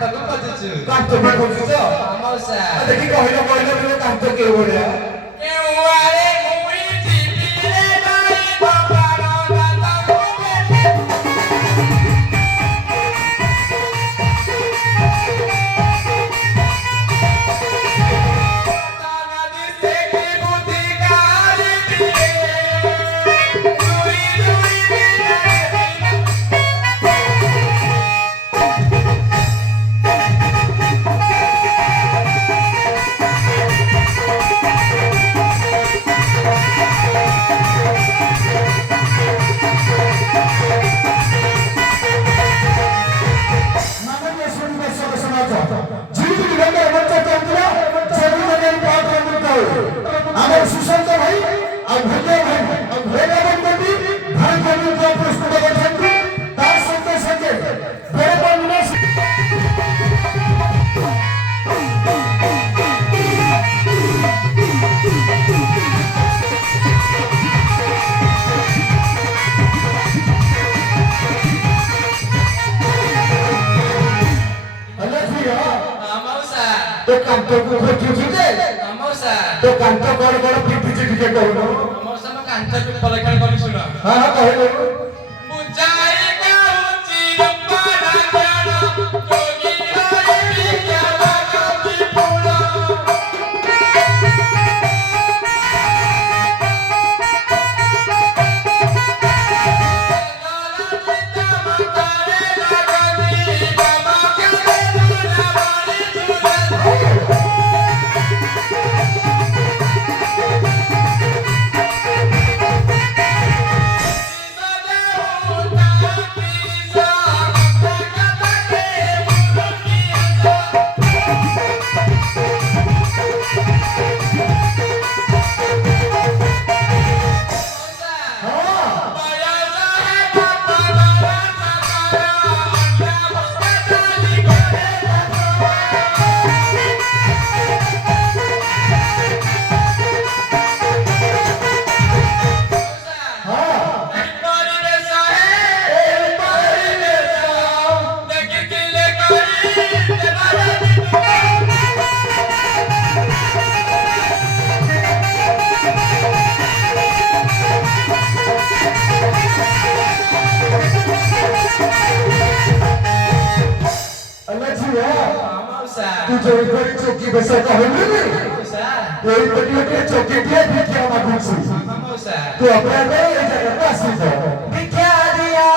କାନ୍ତକୁ ଖୋଜୁଛୁ କାନ୍ତ କେ ଖୋଜୁଛ ମଉସା ଦେଖି କହିଲ କହିଲ କାନ୍ତ କେଉଁ ଭଳିଆ କେଉଁଆରେ ମୁଇ ଯିବି ରେ ଭାଇ ଗୋପାଳ ଦାସକୁ ଭେଟି ନଦୀ ସେଠି ବୁଦ୍ଧି କାଳି ଦିଏ ଜୁଇ ଜୁଇ ବିନା আমার সুশান্ত ভাই আর ভূমিয়া ভাই ভৈরবন কবি ভাই কবি পুরস্কৃত করছেন তার সঙ্গে সঙ্গে ভৈরবন মৌসা তো কান্তକୁ ଖୋଜୁଛୁ ଯେ মৌসা তো କାନ୍ତ କଣ କଣ ପିଟିଛି ଟିକେ କହୁନ ମଉସା ମୋ କାନ୍ଥ ପରୀକ୍ଷା କରି ଶୁଣ ହଁ ହଁ କହିଲୁ ବୁଝାଇ କହୁଛି ରୂପନା ଜ୍ଞାନ ଯୋଗୀ ହରି ବିଜ୍ଞାନ କବି ପୁର तू जोईपरी चौकी बसा कहलु रे जोईपरी के चौकी दिए भिक्षा मागुछु तू अपना रे ए जगह पे आसी जा भिक्षा दिया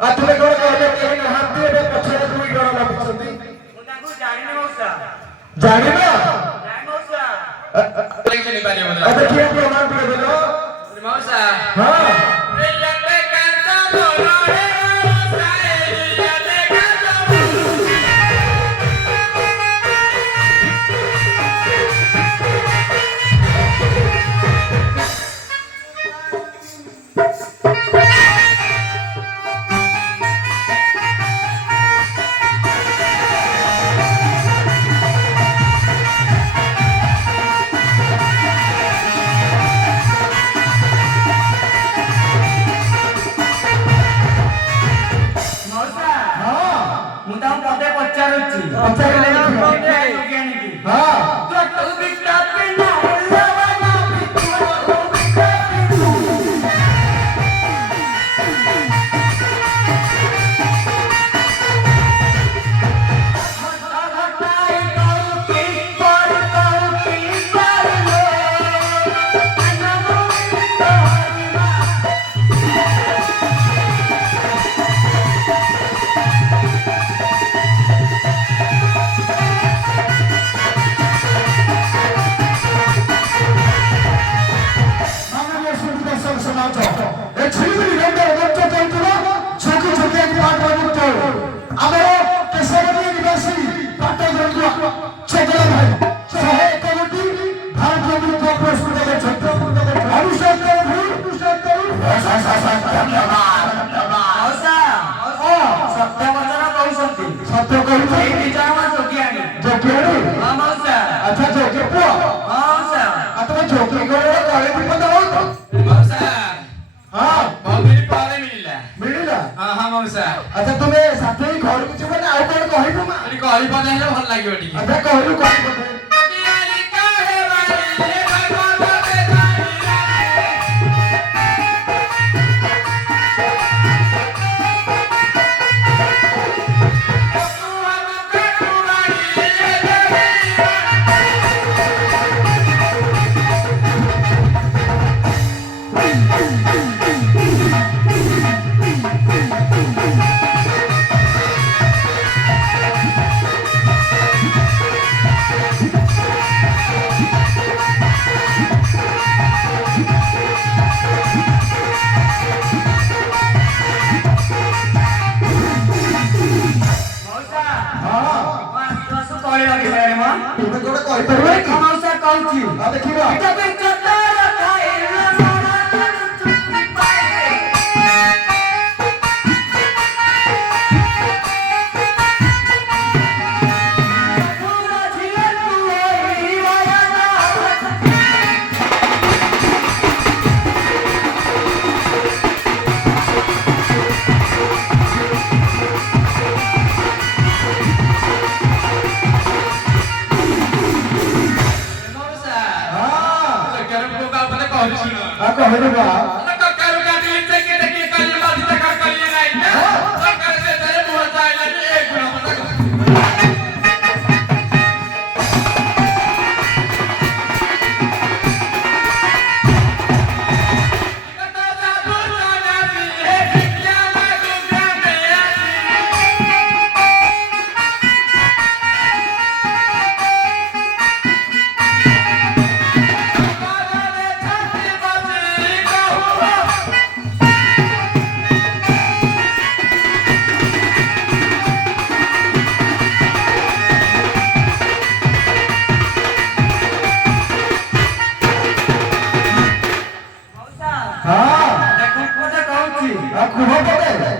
Atule kau kalau kau nak ପଚାରୁଛି ପଚାରିଲେ ଦେଖିବା। ହଁ ତୁ ବିଟା ପିଲା ଲବନା ତୁ ବିଟା ସତ୍ୟ କହୁଛ ଏଇ ଦି ଜଣ ଯୋଗିଆଣି ଯୋଗ୍ୟ ହଁ ମଉସା ଆଚ୍ଛା ଯୋଗ୍ୟ ପୁଅ ହଁ ମଉସା ଆଉ ତମେ ଯୋଗ୍ୟ ତଳେ ବିପଦ ହଉଛ ମଉସା ହଁ ବମିରି ପରେ ମିଳିଲା ମିଳିଲା ହଁ ମଉସା ଆଚ୍ଛା ତୁମେ ସାଥି ହେଇ ଘରକୁ ଯିବ ନା ଆଉ କଣ କହିବ ମା ଏଠି କଳିପଦ ହେଲେ ଭଲ ଲାଗିବ ଟିକେ ଆଚ୍ଛା କହିଲୁ କଣ କହିବ କିଆରି କାହେ ବାରିଲେ ଭଗବତ ବେଦାରିଲା କକୁହାକୁ କାଟୁରାଣିଲେ ଦେବିରା ମଉସା ହଁ ଆସୁ ତଳେ ଲାଗିଲାଣି ମ ତୁମେ ଗୋଟେ କହିପାରିବ କି ମଉସା କହୁଛି ଆଉ ଦେଖିବା ତବେ ଚଟାର ଖାଇଲା ମରା ଚୁଟି ପାଏ ପୁରା ଝିଅ ତୁ ଏଇ ଆୟାନା ମଉସା ହଁ କକାରୁ କୋକା ଉପରେ କହିଲି ଶୁଣ ଆଉ କହିଦେବା କକାରୁ କାଟିଲି ଦେଖି ଦେଖି କାଲି ମାଝି ତକ କଲି ନାହିଁ ନା କକାରୁ ସେତରେ ମୁହ ଚାଇଲା ଯେ ଏ ଗୁଣ ମତ ମଉସା ହଁ ଦେଖ କଥା କହୁଛି ଆଉ କୁହ ପଟେ